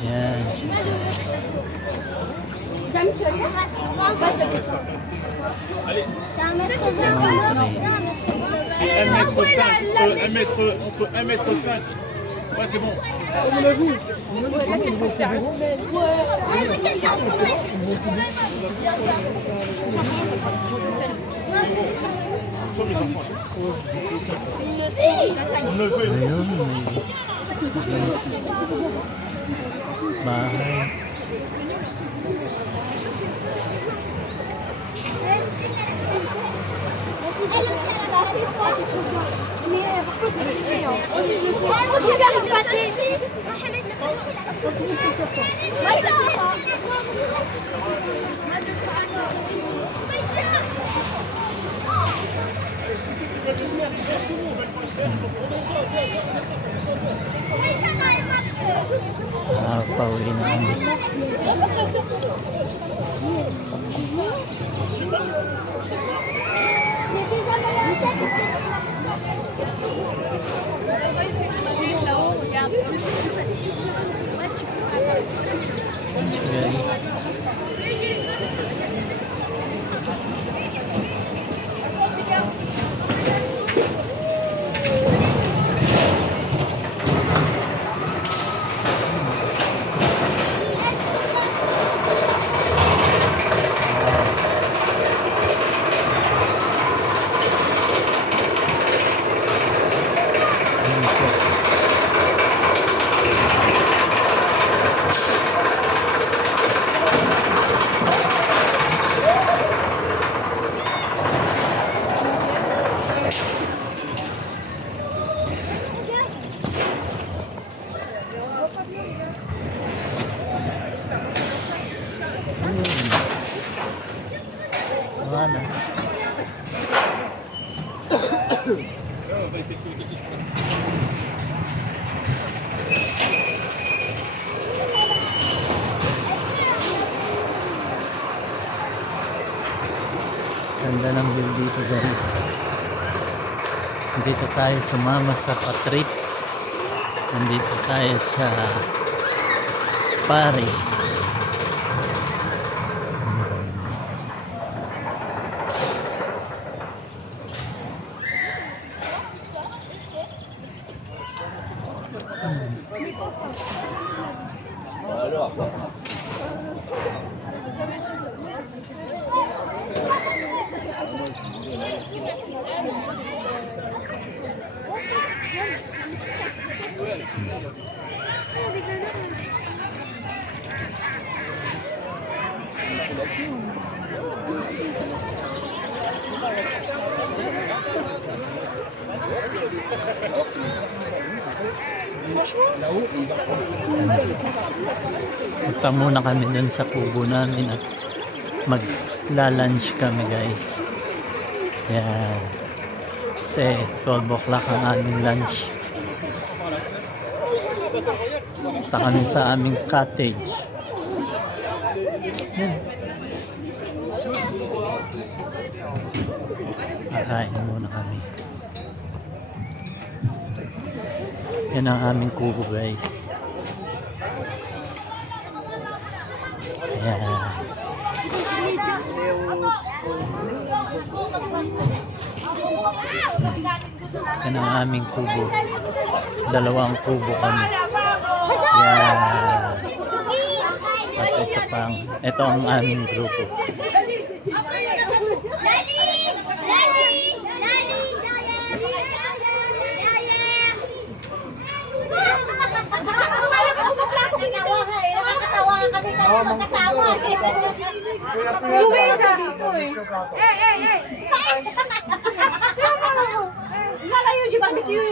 Yan. Allez, Entry. 1 mètre 5, 1 mètre, entre 1 mètre 5. Ouais, c'est bon. Comme les enfants. On ne veut. Ayun, may bahay. Pauwi na kami. Guys. Mana? Ganda ng view dito guys. Dito tayo sumama sa patrip. Nandito tayo sa Paris. Punta muna kami dun sa kubo namin at magla-lunch kami guys. Yan. Kasi 12 o'clock ang aming lunch. Punta kami sa aming cottage. Yan. Kakain muna kami. Yan ang aming kubo guys. Ayan. Yan ang aming kubo. Dalawang kubo kami. Ayan. At ito ang aming grupo. Suwi siya dito eh. Malayo, di barbecue.